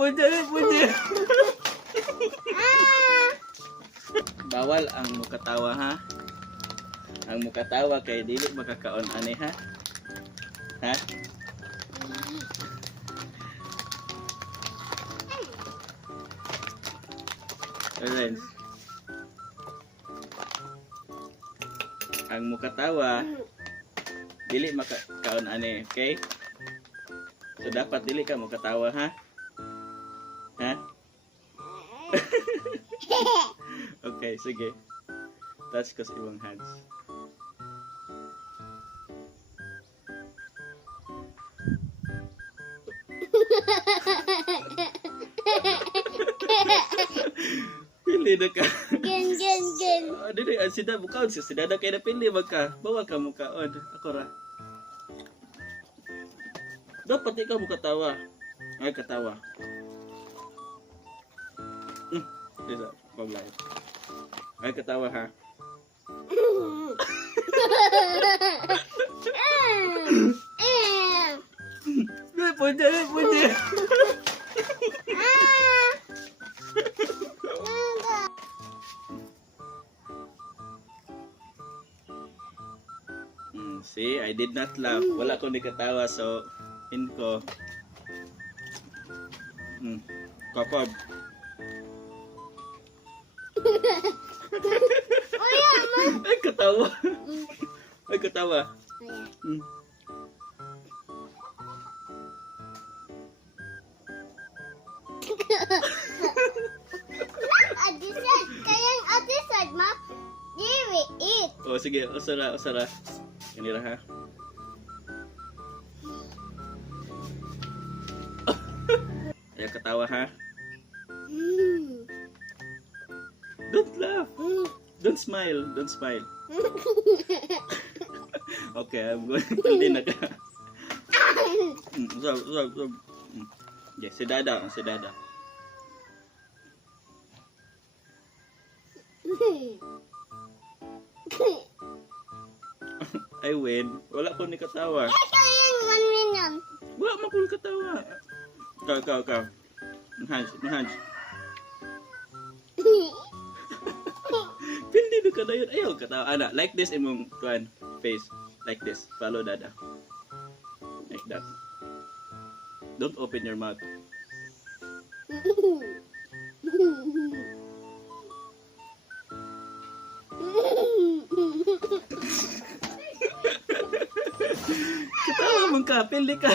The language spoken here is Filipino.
Pwede. Bawal ang mukatawa ha. Ang mukatawa kay dili makakaon ani ha. Ha? Alright. Ang mukatawa dili makakaon ani, okay? So dapat dili ka mukatawa ha. Ha? Okay, sige. Touch ko sa ibang hands. Pili na ka. Gen. Dili, sida mukaon siya. Sida na kayo na pili magka. Bawa ka mukaon. Ako ra. Dapat ikaw mukatawa. Ay, katawa. Isa, paglayo. Ay, katawa ha. Pwede. See, I did not laugh. Wala ko nikatawa, so ko. Kakob. Ay, katawa. Ay, katawa. Ate said, Ma, give it. Oh, sige, usara. Kanira ha. Ay, katawa ha. Don't laugh. Don't smile. Okay, I'm going to din na ka. Usap. Okay, si Dada. I win. Wala ko ni katawa. Kaya 1 million. Wala man ko ni katawa. Ikaw. Hands. Pindi do ka na yun. Ayaw katawa. Ana, like this imong face. Like this. Follow Dada. Like that. Don't open your mouth. Katawa mong ka. Pili ka.